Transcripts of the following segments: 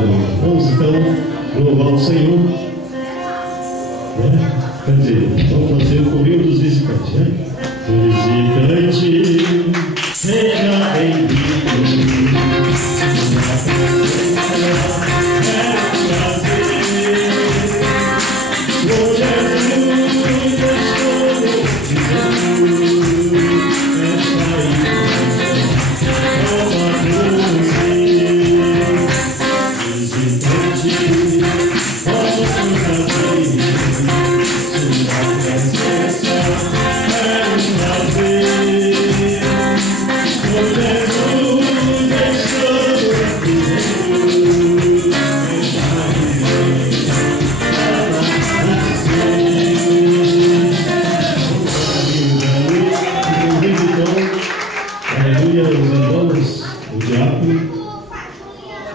aleluia. Vamos então louvar o Senhor, né? Quer dizer, vamos fazer o corinho dos visitantes, né? Visitante, seja bem-vindo.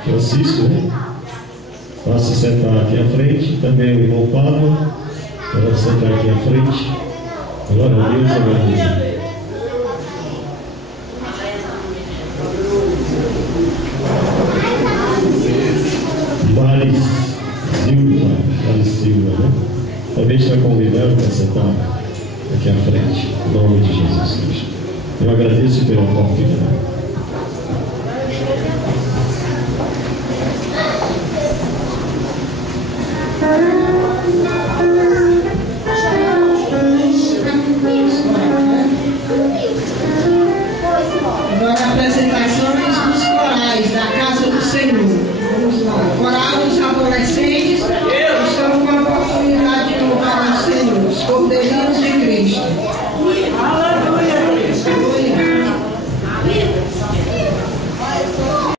Francisco, né? Para se sentar aqui à frente, também o irmão Pablo, para se sentar aqui à frente. Glória a Deus, aleluia. Mari Silva, né? Também está convidado para sentar aqui à frente, em nome de Jesus Cristo. Eu agradeço pela oportunidade. Agora apresentações dos corais da Casa do Senhor. Vamos lá. Coral dos Adolescentes.